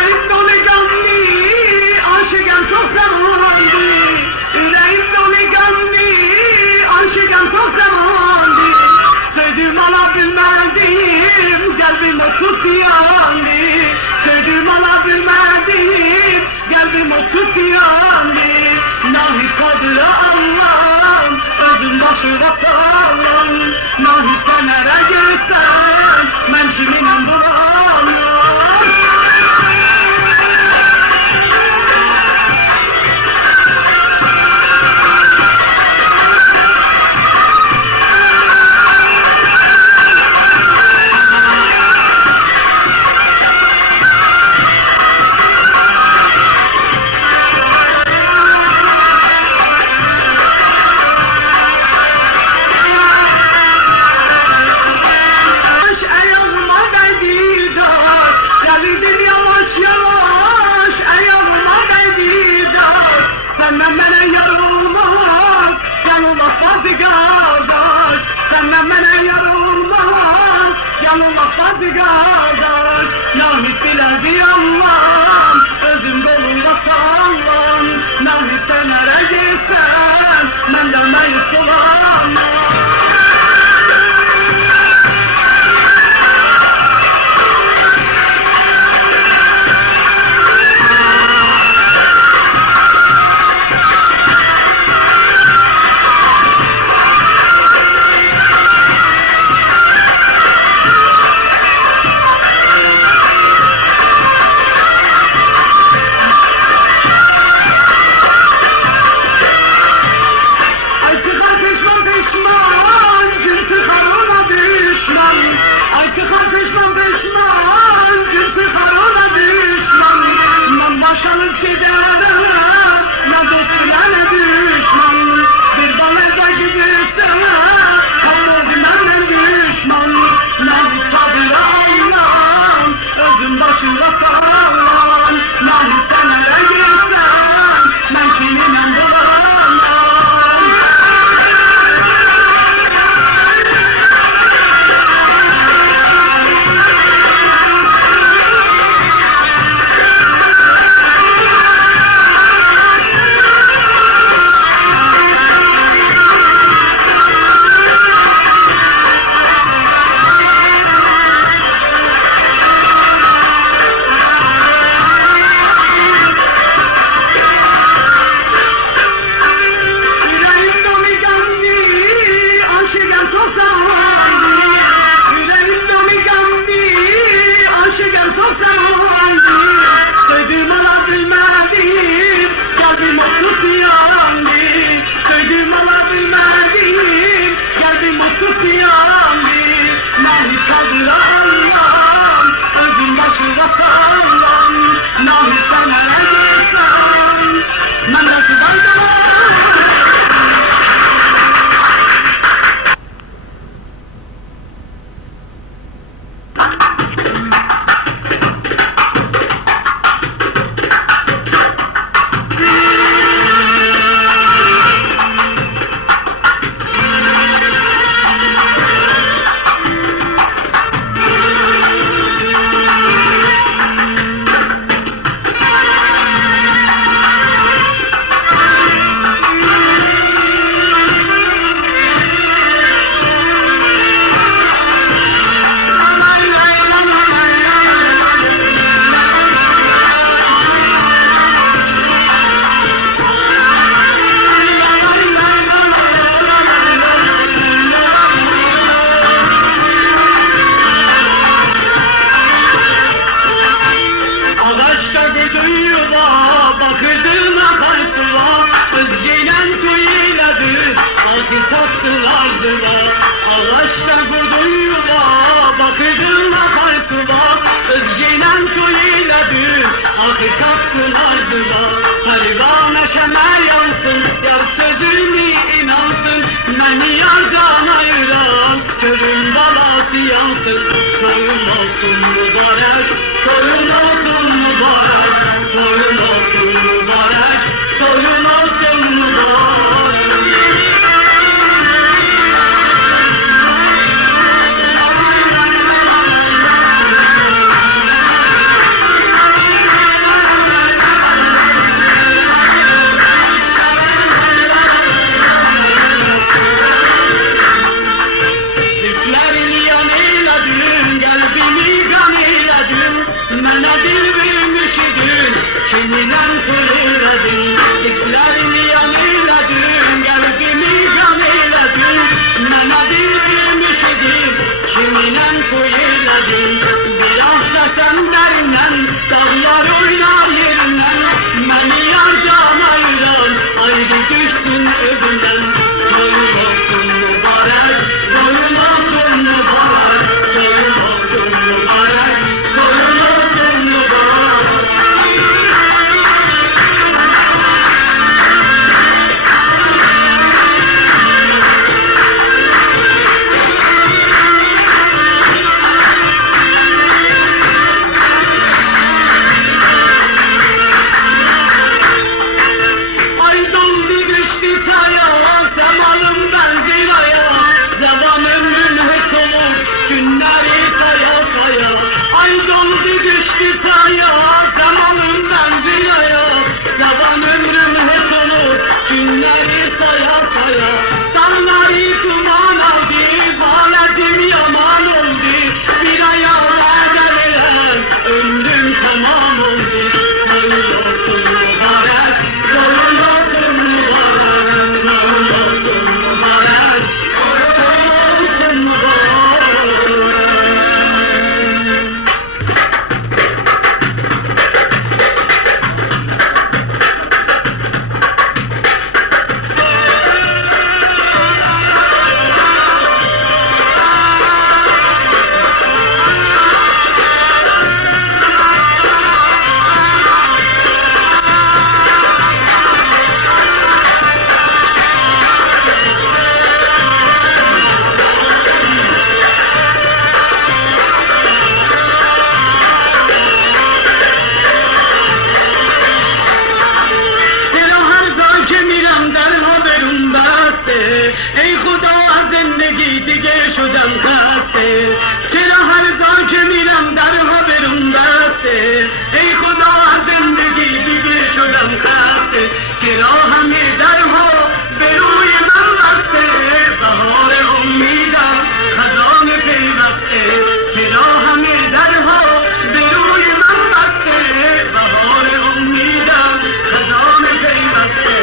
Yüreğim delikanlı, aşıken çok zamandı. Yüreğim delikanlı, aşıken çok zamandı. Sözüm alabilmedim, kalbim otup yandı. Sözüm alabilmedim, kalbim otup yandı. Nahi kadra Allah'ım, özüm başı vatalım. Nahi senere gitsen, ben kiminle duramam. Senden bana yar olmaz, yanıma fazla kardeş. Senden bana yar olmaz, yanıma fazla kardeş. Nahit biledi Allah'ım, özüm dolunda sallam. Nahit senere gitsen, benden meyit olamam. Beni yardan ayıran körün balası yansın. Soyun olsun mübarek, soyun olsun mübarek, soyun olsun mübarek, soyun olsun mübarek. vermiş idin, kiminle söyledin, İplerini yan eyledin, kalbimi can eyledin, bana vermiş idin, kiminle söyledin, biraz da sen derinden, dağlar oynar yerinden, beni yardan ayıran, ayrı düştün özünden, toyun olsun mübarek, toyun olsun mübarek, toyun olsun mübarek, toyun olsun mübarek. Ay doldu düştü saya, zamanım ben ziraya, zaman ömrün hep olur, günleri saya saya. Ay doldu düştü saya, zamanım ben ziraya, zaman ömrüm hep olur, günleri saya saya. Dağları duman aldı, haletim yaman oldu, bir aya vade veren, ömrüm tamam oldu. Toyun olsun mübarek, toyun olsun mübarek, toyun olsun mübarek, toyun olsun mübarek. तेरा हर दौर के मेरा अंदर हो बेरुंदा से ऐ खुदा जिंदगी दिगे शुदम से तेरा हर दौर के मेरा अंदर हो बेरुंदा से ऐ खुदा जिंदगी दिगे शुदम से तेरा हमें डर हो बेरुई मंगत से बहोर उम्मीदा खजान पे रखते तेरा हमें डर हो बेरुई मंगत से बहोर उम्मीदा खजान पे रखते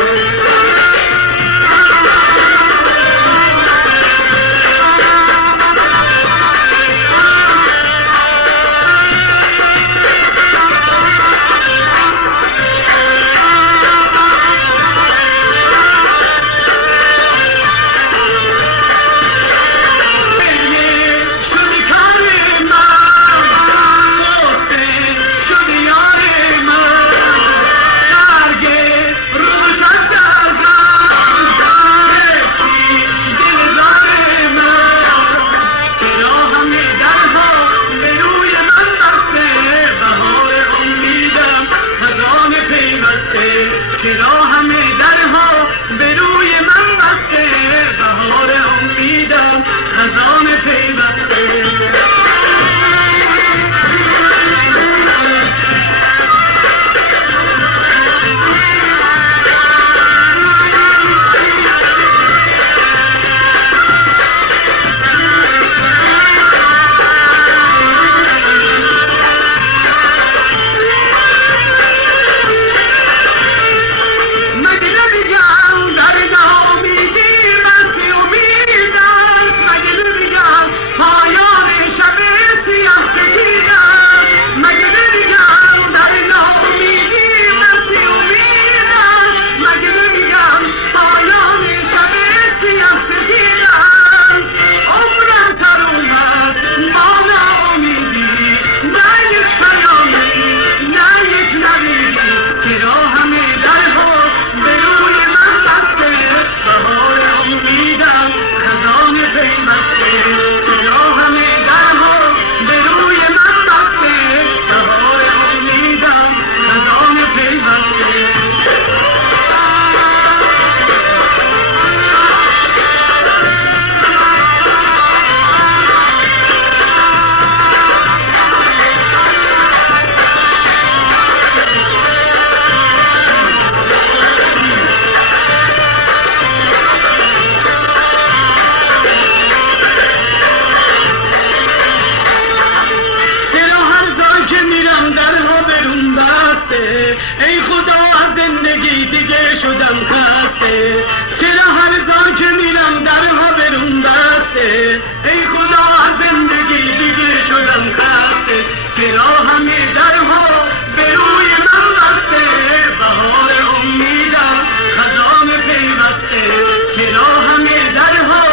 زندگی دیگه شدم خسته چرا هر جا که میرم در حبرون بسته ای خدا زندگی دیگه شدم خسته چرا همه درها به روی من بسته بهار امیدم خزان پیوسته چرا همه درها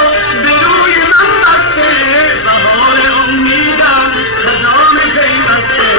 به روی من بسته بهار امیدم خزان پیوسته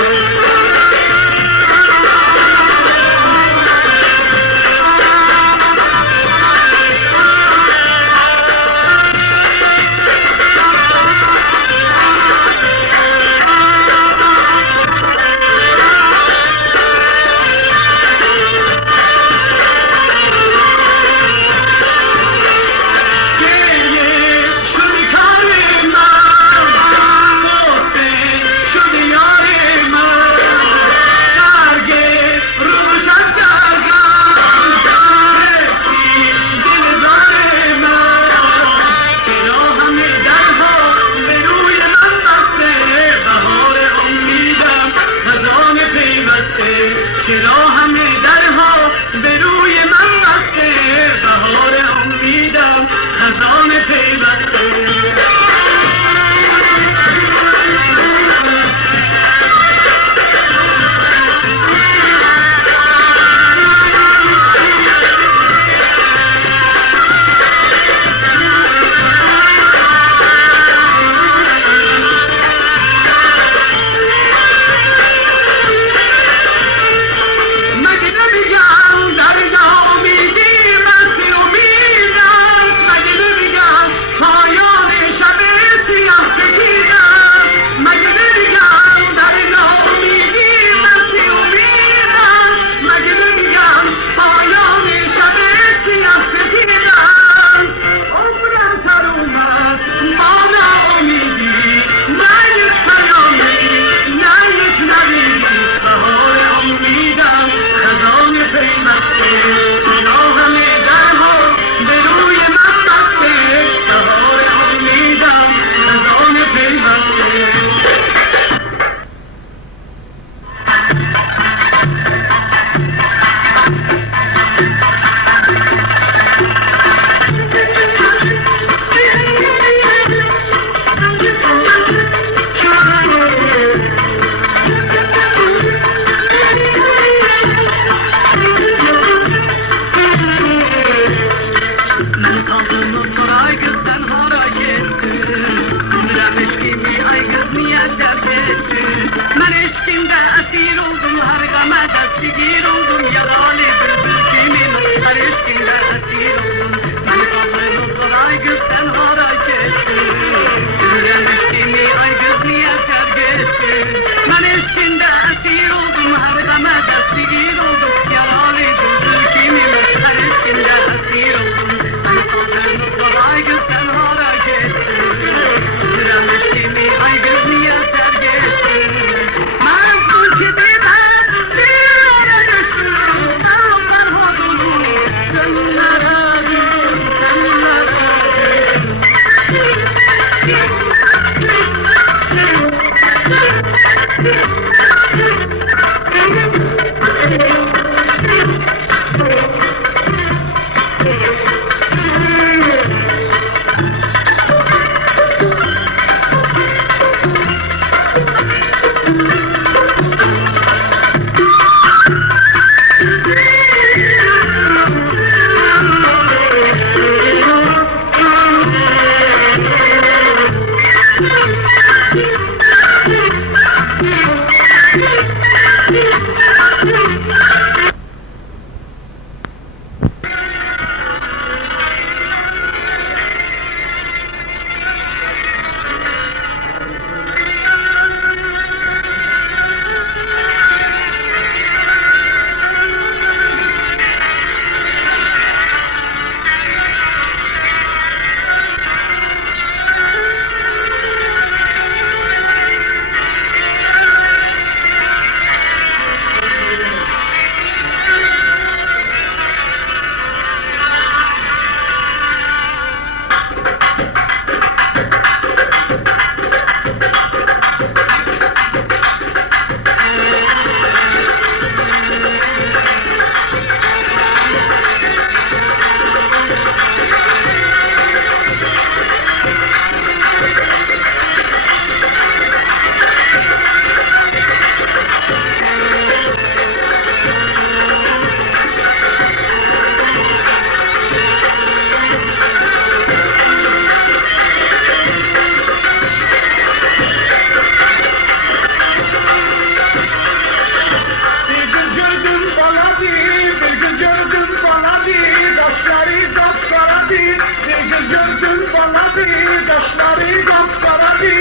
karaladı, kaşları kapkaradı.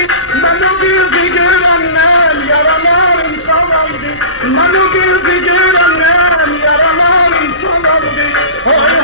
Ben o gözü görenler yaralarım salandı. Ben o gözü görenler yaralarım salandı. Oy